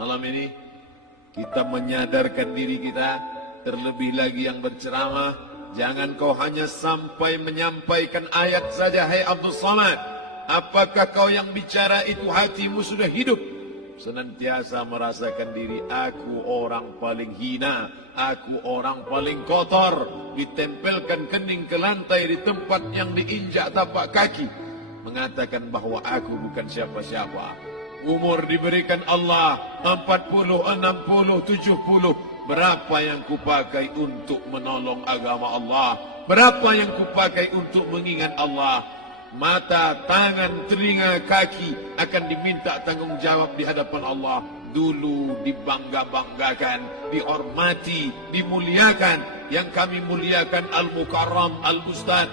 Malam ini kita menyadarkan diri kita, terlebih lagi yang berceramah, jangan kau hanya sampai menyampaikan ayat saja. Hai Abdul Samad, apakah kau yang bicara itu hatimu sudah hidup? Senantiasa merasakan diri, aku orang paling hina, aku orang paling kotor, ditempelkan kening ke lantai di tempat yang diinjak tapak kaki, mengatakan bahwa aku bukan siapa-siapa. Umur diberikan Allah 40, 60, 70. Berapa yang kupakai untuk menolong agama Allah? Berapa yang kupakai untuk mengingat Allah? Mata, tangan, telinga, kaki akan diminta tanggung jawab di hadapan Allah. Dulu dibangga-banggakan, dihormati, dimuliakan. Yang kami muliakan Al-Mukarram, Al-Ustadz.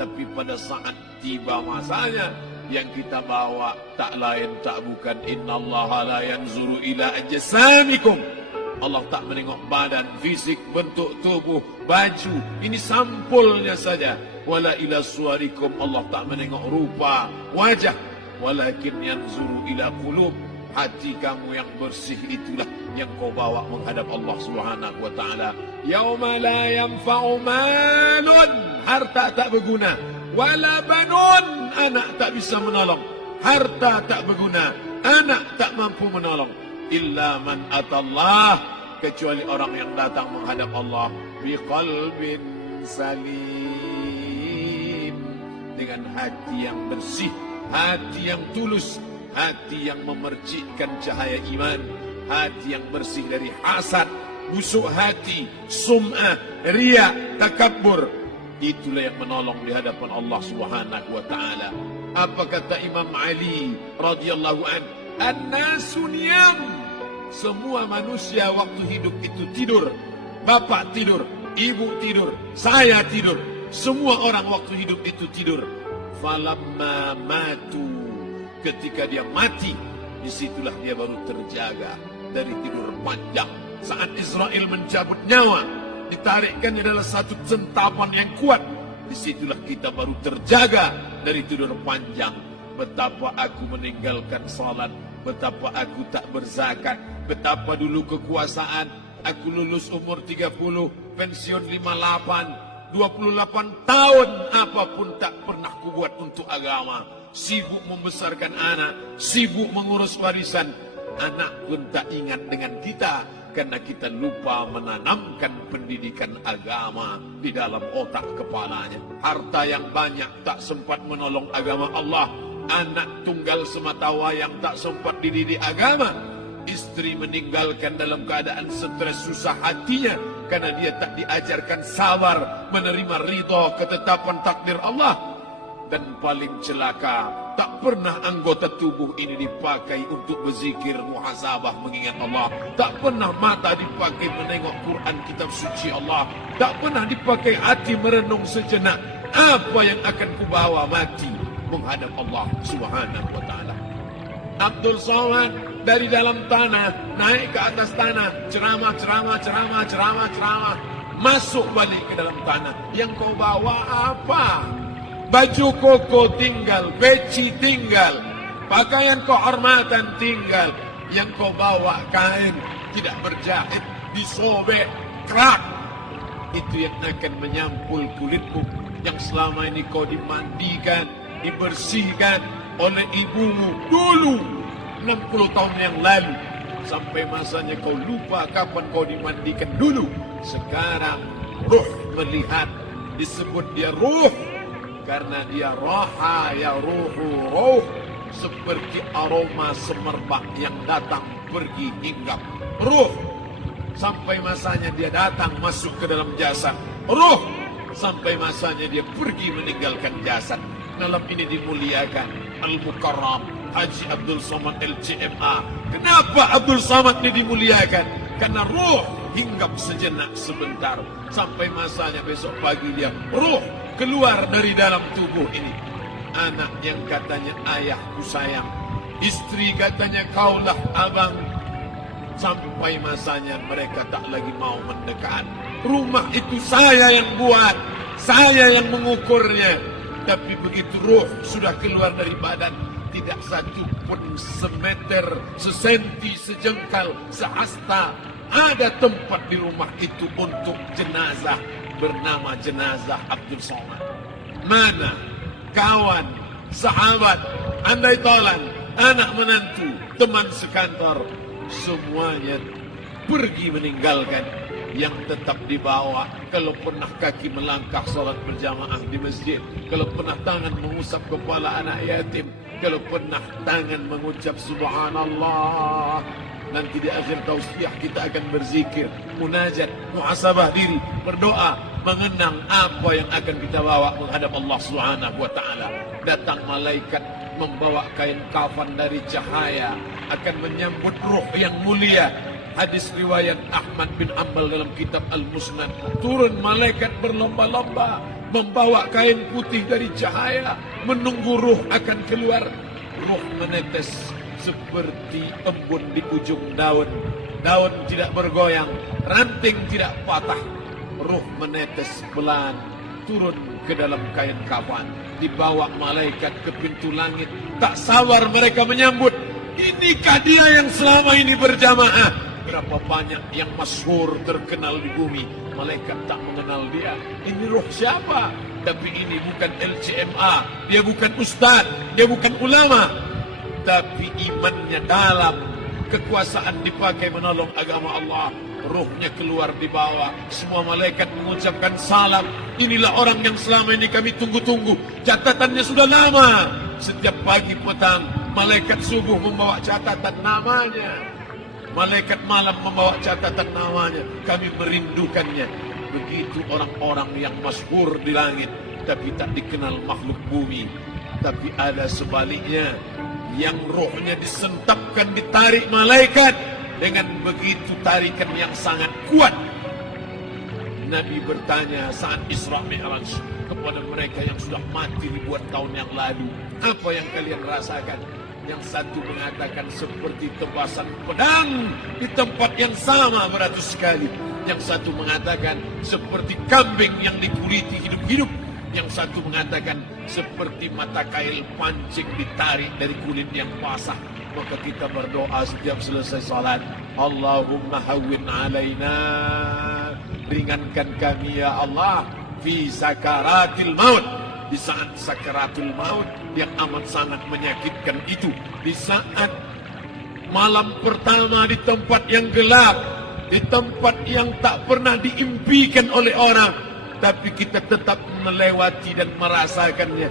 Tapi pada saat tiba masanya, yang kita bawa tak lain tak bukan innallaha la yanzuru ila ajsamikum. Allah tak menengok badan, fisik, bentuk tubuh, baju. Ini sampulnya saja. Wala ila suwarikum. Allah tak menengok rupa, wajah. Walakin yanzuru ila qulub. Hati kamu yang bersih itulah yang kau bawa menghadap Allah Subhanahu wa taala. Yauma la yanfa'u malun, harta tak berguna. Wala banun, anak tak bisa menolong. Harta tak berguna, anak tak mampu menolong. Illa man atallah, kecuali orang yang datang menghadap Allah biqalbin salim, dengan hati yang bersih, hati yang tulus, hati yang memercikkan cahaya iman, hati yang bersih dari hasad, busuk hati, sum'ah, riya, takabbur. Itulah yang menolong di hadapan Allah Subhanahu wa taala. Apa kata Imam Ali radhiyallahu an? An-nasu niyam. Semua manusia waktu hidup itu tidur. Bapak tidur, ibu tidur, saya tidur. Semua orang waktu hidup itu tidur. Falamma matu, ketika dia mati, disitulah dia baru terjaga dari tidur panjang. Saat Israel mencabut nyawa, ditarikkan adalah satu centapan yang kuat. Disitulah kita baru terjaga dari tidur panjang. Betapa aku meninggalkan salat, betapa aku tak berzakat, betapa dulu kekuasaan. Aku lulus umur 30, pensiun 58, 28 tahun, apapun tak pernah kubuat untuk agama. Sibuk membesarkan anak, sibuk mengurus warisan. Anak pun tak ingat dengan kita, karena kita lupa menanamkan pendidikan agama di dalam otak kepalanya. Harta yang banyak tak sempat menolong agama Allah. Anak tunggal semata wayang tak sempat dididik agama. Istri meninggalkan dalam keadaan stres susah hatinya, karena dia tak diajarkan sabar menerima ridha ketetapan takdir Allah. Dan paling celaka, tak pernah anggota tubuh ini dipakai untuk berzikir, muhasabah, mengingat Allah. Tak pernah mata dipakai menengok Quran, kitab suci Allah. Tak pernah dipakai hati merenung sejenak. Apa yang akan kubawa mati menghadap Allah Subhanahu wa ta'ala. Abdul Samad dari dalam tanah naik ke atas tanah, ceramah, masuk balik ke dalam tanah. Yang kau bawa apa? Baju koko tinggal, peci tinggal, pakaian kehormatan tinggal. Yang kau bawa kain tidak berjahit, disobek, kerak. Itu yang akan menyampul kulitmu, yang selama ini kau dimandikan, dibersihkan oleh ibumu dulu 60 tahun yang lalu. Sampai masanya kau lupa kapan kau dimandikan dulu. Sekarang ruh melihat, disebut dia ruh, karena dia roha ya ruhu roh, seperti aroma semerbak yang datang pergi hinggap. Ruh, sampai masanya dia datang masuk ke dalam jasad. Ruh, sampai masanya dia pergi meninggalkan jasad. Malam ini dimuliakan Al-Mukarram Haji Abdul Samad LCMA. Kenapa Abdul Samad ini dimuliakan? Karena ruh hinggap sejenak sebentar, sampai masanya besok pagi dia ruh keluar dari dalam tubuh ini. Anak yang katanya ayahku sayang, istri katanya kaulah abang, sampai masanya mereka tak lagi mau mendekat. Rumah itu saya yang buat, saya yang mengukurnya. Tapi begitu ruh sudah keluar dari badan, tidak satu pun semeter, sesenti, sejengkal, sehasta ada tempat di rumah itu untuk jenazah bernama jenazah Abdul Somad. Mana kawan, sahabat, andai tolan, anak menantu, teman sekantor, semuanya pergi meninggalkan. Yang tetap dibawa, kalau pernah kaki melangkah sholat berjamaah di masjid, kalau pernah tangan mengusap kepala anak yatim, kalau pernah tangan mengucap subhanallah. Nanti di akhir tausiah kita akan berzikir, munajat, muhasabah diri, berdoa, mengenang apa yang akan kita bawa menghadap Allah Subhanahu wa taala. Datang malaikat membawa kain kafan dari cahaya, akan menyambut ruh yang mulia. Hadis riwayat Ahmad bin Ambal dalam kitab Al-Musnad. Turun malaikat berlomba-lomba membawa kain putih dari cahaya, menunggu ruh akan keluar. Ruh menetes seperti embun di ujung daun. Daun tidak bergoyang, ranting tidak patah. Ruh menetes pelan turun ke dalam kain kafan, dibawa malaikat ke pintu langit. Tak sabar mereka menyambut. Inikah dia yang selama ini berjamaah? Berapa banyak yang masyhur terkenal di bumi, malaikat tak mengenal dia. Ini roh siapa? Tapi ini bukan LCMA, dia bukan ustaz, dia bukan ulama, tapi imannya dalam, kekuasaan dipakai menolong agama Allah. Ruhnya keluar di bawah, semua malaikat mengucapkan salam. Inilah orang yang selama ini kami tunggu-tunggu, catatannya sudah lama. Setiap pagi petang malaikat subuh membawa catatan namanya, malaikat malam membawa catatan namanya. Kami merindukannya. Begitu orang-orang yang masyhur di langit tapi tak dikenal makhluk bumi. Tapi ada sebaliknya, yang rohnya disentapkan, ditarik malaikat dengan begitu tarikan yang sangat kuat. Nabi bertanya saat Isra Mi'raj kepada mereka yang sudah mati ribuan tahun yang lalu, apa yang kalian rasakan? Yang satu mengatakan seperti tebasan pedang di tempat yang sama beratus kali. Yang satu mengatakan seperti kambing yang dikuliti hidup-hidup. Yang satu mengatakan seperti mata kail pancing ditarik dari kulit yang basah. Maka kita berdoa setiap selesai salat, Allahumma hawwin alaina, ringankan kami ya Allah, fi sakaratil maut, di saat sakaratul maut yang amat sangat menyakitkan itu, di saat malam pertama di tempat yang gelap, di tempat yang tak pernah diimpikan oleh orang, tapi kita tetap melewati dan merasakannya.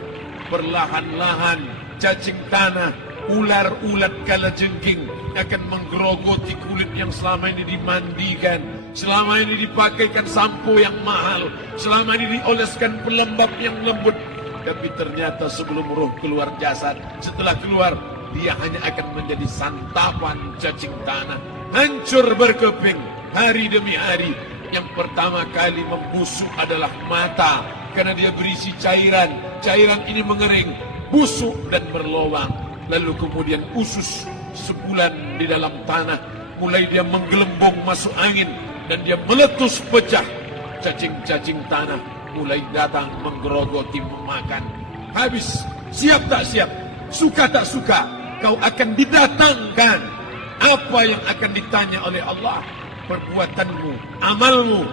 Perlahan-lahan cacing tanah, ular-ulat kalajengking akan menggerogoti kulit yang selama ini dimandikan, selama ini dipakaikan sampo yang mahal, selama ini dioleskan pelembab yang lembut. Tapi ternyata sebelum roh keluar jasad, setelah keluar, dia hanya akan menjadi santapan cacing tanah, hancur berkeping hari demi hari. Yang pertama kali membusuk adalah mata, karena dia berisi cairan. Cairan ini mengering, busuk dan berlubang. Lalu kemudian usus sebulan di dalam tanah, mulai dia menggelembung masuk angin dan dia meletus pecah. Cacing-cacing tanah mulai datang menggerogoti, memakan. Habis, siap tak siap, suka tak suka, kau akan didatangkan. Apa yang akan ditanya oleh Allah? Perbuatanmu, amalmu.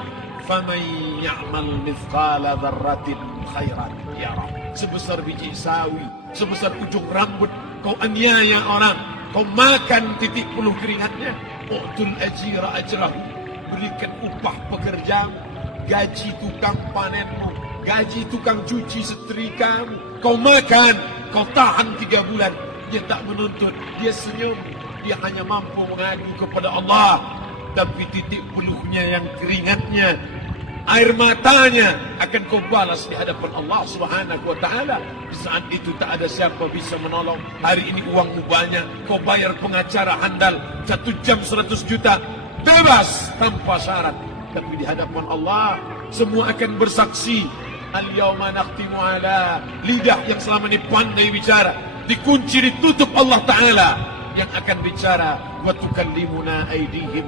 Faman ya'mal mithqala dzarratin khairan yarah. Sebesar biji sawi, sebesar ujung rambut, kau aniaya orang, kau makan titik peluh keringatnya. U'tul ajira ajrahu, berikan upah pekerjamu, gaji tukang panenmu, gaji tukang cuci setrikamu. Kau makan, kau tahan 3 bulan, dia tak menuntut, dia senyum, dia hanya mampu mengadu kepada Allah. Tapi titik peluhnya yang keringatnya, air matanya akan kau balas di hadapan Allah Subhanahu wa taala. Di saat itu tak ada siapa bisa menolong. Hari ini uangmu banyak, kau bayar pengacara handal 1 jam 100 juta, bebas tanpa syarat. Tapi di hadapan Allah semua akan bersaksi. Al-yawma nakhtimu ala, lidah yang selama ini pandai bicara dikunci, ditutup Allah taala yang akan bicara. Wa tukallimuna aydihim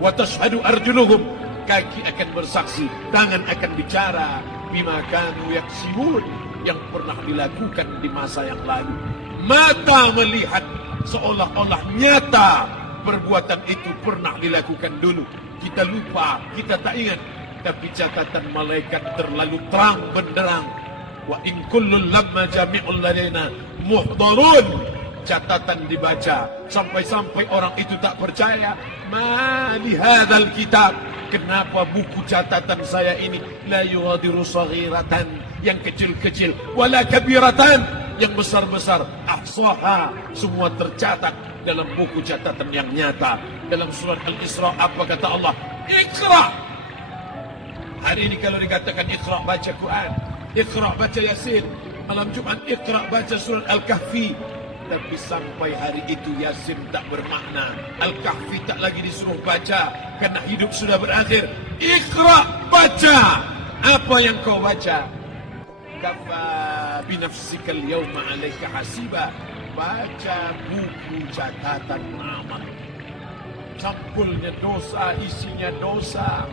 wa tashhadu arjuluhum, kaki akan bersaksi, tangan akan bicara. Bima kanu yaksibun, yang pernah dilakukan di masa yang lalu. mata melihat, seolah-olah nyata perbuatan itu pernah dilakukan dulu. Kita lupa, kita tak ingat, tapi catatan malaikat terlalu terang benderang. Wa in kullun lamma jami'un ladaina muhdharun. Catatan dibaca sampai-sampai orang itu tak percaya. Ma li hadzal kitab, kenapa buku catatan saya ini la yughadiru saghiratan, yang kecil-kecil, wala kabiratan, yang besar-besar, ahsaha, semua tercatat dalam buku catatan yang nyata. Dalam surat Al-Isra apa kata Allah? Iqra. Hari ini kalau dikatakan Iqra, baca Quran, Iqra, baca Yasin. Malam Jumat Iqra, baca surat Al-Kahfi. Tapi sampai hari itu Yasin tak bermakna, Al-Kahfi tak lagi disuruh baca, karena hidup sudah berakhir. Iqra, baca. Apa yang kau baca? Kafa binafsikal yawma alaika hasiba. Baca buku catatan amal. Sampulnya dosa, isinya dosa.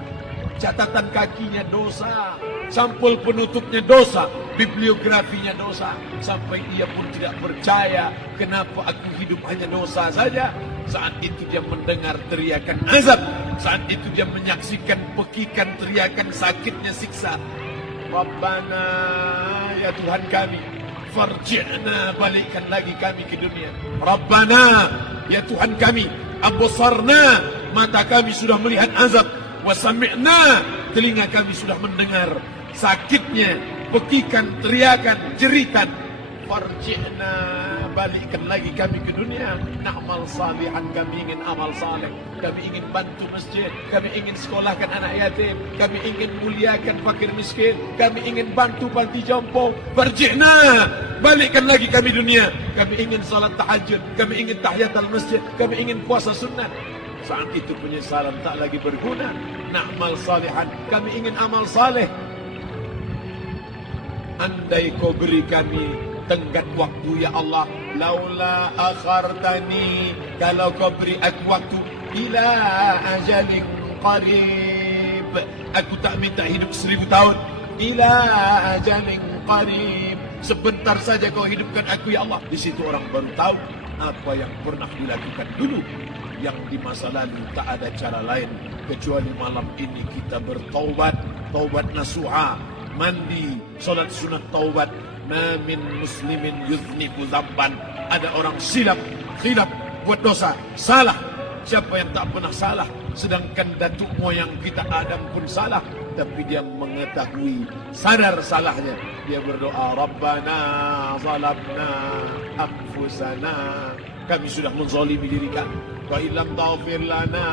Catatan kakinya dosa, sampul penutupnya dosa, bibliografinya dosa. Sampai ia pun tidak percaya, kenapa aku hidup hanya dosa saja. Saat itu dia mendengar teriakan azab, saat itu dia menyaksikan pekikan teriakan sakitnya siksa. Rabbana, ya Tuhan kami, farji'na, balikkan lagi kami ke dunia. Rabbana, ya Tuhan kami, absarna, mata kami sudah melihat azab. Wasami'na, telinga kami sudah mendengar sakitnya, pekikan, teriakan, jeritan. Farji'na, balikkan lagi kami ke dunia. Na'mal salihan, kami ingin amal saleh, kami ingin bantu masjid, kami ingin sekolahkan anak yatim, kami ingin muliakan fakir miskin, kami ingin bantu panti jompo. Farji'na, balikkan lagi kami dunia. Kami ingin salat tahajud, kami ingin tahiyatul masjid, kami ingin puasa sunat. Saat itu penyesalan tak lagi berguna. Na'mal salihan, kami ingin amal saleh. Andai kau beri kami tenggat waktu, ya Allah, laula akhartani, kalau kau beri aku waktu, ila ajalin qarib, aku tak minta hidup 1000 tahun, ila ajalin qarib, sebentar saja kau hidupkan aku, ya Allah. Di situ orang baru tahu apa yang pernah dilakukan dulu, yang di masa lalu tak ada cara lain kecuali malam ini kita bertaubat, taubat nasuha, mandi, solat sunat taubat. Ma min muslimin yuznibu dzamban, ada orang silap, khilaf, buat dosa, salah. Siapa yang tak pernah salah? Sedangkan datuk moyang kita Adam pun salah, tapi dia mengetahui, sadar salahnya. Dia berdoa, Rabbana zalamna anfusana, kami sudah menzalimi diri kami. Wa illam taghfir lana,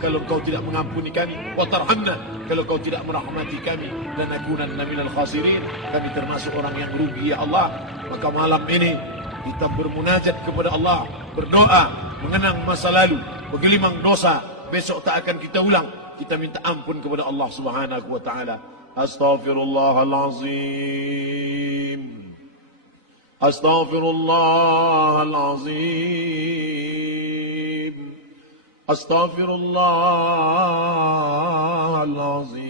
kalau kau tidak mengampuni kami. Wa tarhamna, kalau kau tidak merahmati kami. Lanakunanna minal khasirin, kami termasuk orang yang rugi, ya Allah. Maka malam ini kita bermunajat kepada Allah, berdoa, mengenang masa lalu, bergelimang dosa, besok tak akan kita ulang. Kita minta ampun kepada Allah Subhanahu wa taala. Astaghfirullahalazim. Astaghfirullahalazim. Astaghfirullahalazim.